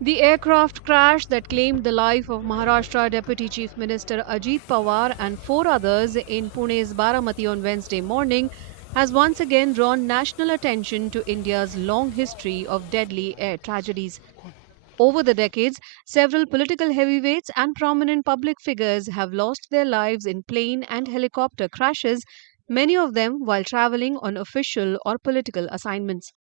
The aircraft crash that claimed the life of Maharashtra Deputy Chief Minister Ajit Pawar and four others in Pune's Baramati on Wednesday morning has once again drawn national attention to India's long history of deadly air tragedies. Over the decades, several political heavyweights and prominent public figures have lost their lives in plane and helicopter crashes, many of them while traveling on official or political assignments.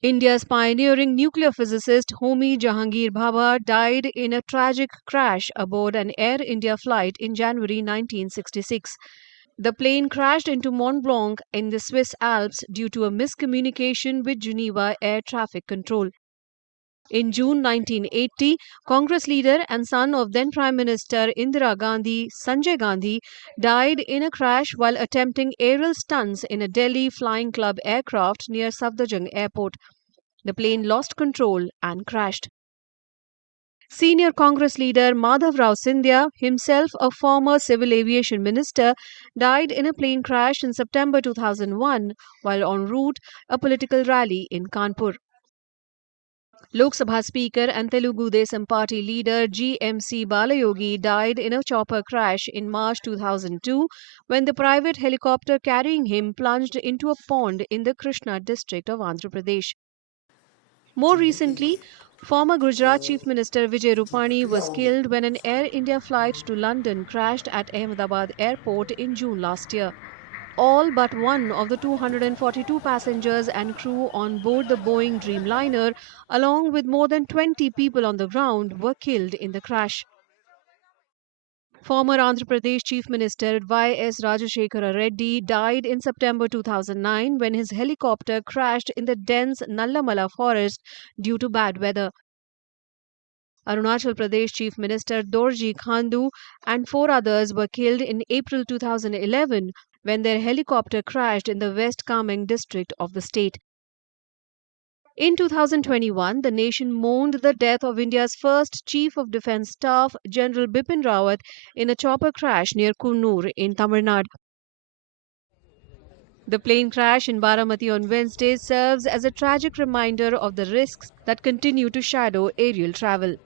India's pioneering nuclear physicist Homi Jahangir Bhabha died in a tragic crash aboard an Air India flight in January 1966. The plane crashed into Mont Blanc in the Swiss Alps due to a miscommunication with Geneva Air Traffic Control. In June 1980, Congress leader and son of then Prime Minister Indira Gandhi, Sanjay Gandhi, died in a crash while attempting aerial stunts in a Delhi Flying Club aircraft near Safdarjung Airport. The plane lost control and crashed. Senior Congress leader Madhav Rao Sindhya, himself a former civil aviation minister, died in a plane crash in September 2001 while en route a political rally in Kanpur. Lok Sabha Speaker and Telugu Desam Party leader GMC Balayogi died in a chopper crash in March 2002 when the private helicopter carrying him plunged into a pond in the Krishna district of Andhra Pradesh. More recently, former Gujarat Chief Minister Vijay Rupani was killed when an Air India flight to London crashed at Ahmedabad airport in June last year. All but one of the 242 passengers and crew on board the Boeing Dreamliner, along with more than 20 people on the ground, were killed in the crash. Former Andhra Pradesh Chief Minister Y.S. Rajashekara Reddy died in September 2009 when his helicopter crashed in the dense Nallamala forest due to bad weather. Arunachal Pradesh Chief Minister Dorji Khandu and four others were killed in April 2011 when their helicopter crashed in the West Kameng district of the state. In 2021, the nation mourned the death of India's first Chief of Defence Staff, General Bipin Rawat, in a chopper crash near Kunnur in Tamil Nadu. The plane crash in Baramati on Wednesday serves as a tragic reminder of the risks that continue to shadow aerial travel.